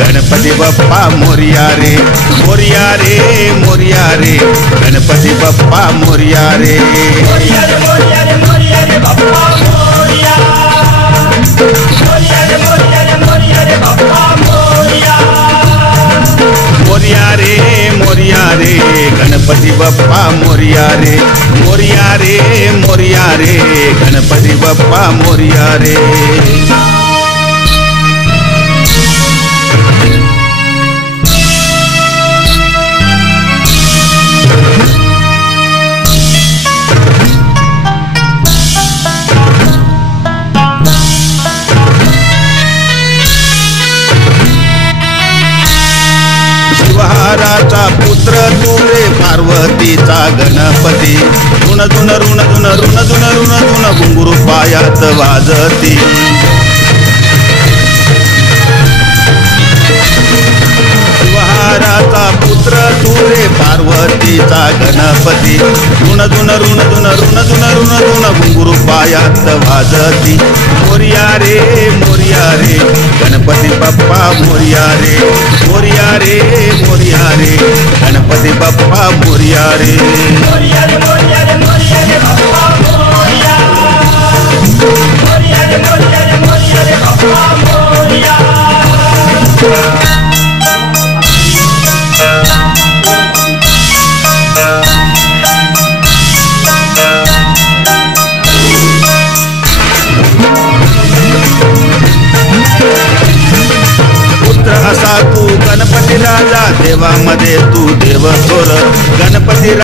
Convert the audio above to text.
गणपती बाप्पा मोरया रे मोरया रे मोरया रे गणपती बाप्पा मोरया रे मोरया रे मोरया रे मोरया रे बाप्पा मोरया मोरया रे मोरया रे मोरया रे बाप्पा मोरया मोरया रे मोरया रे गणपती बाप्पा मोरया रे मोरया रे मोरया रे गणपती बाप्पा मोरया रे शिवहाराचा पुत्र तू रे पार्वतीचा गणपती ऋण धुन ऋण धुन ऋण धुन ऋण धुन घुंगरू पायात वाजती शिवहाराचा पुत्र तू रे पार्वतीचा गणपती ऋण धुन ऋण धुन ऋण धुन ऋण धुन घुंगरू पायात वाजती मोरया रे मोरया रे गणपती बाप्पा मोरया रे मोरया रे मोरया रे गणपती बाप्पा मोरया रे मोरया रे मोरया रे मोरया रे बाप्पा मोरया मोरया रे मोरया रे मोरया रे बाप्पा मोरया पुत्र असा तू गणपती राजा देवामध्ये तू देव थोर गणपती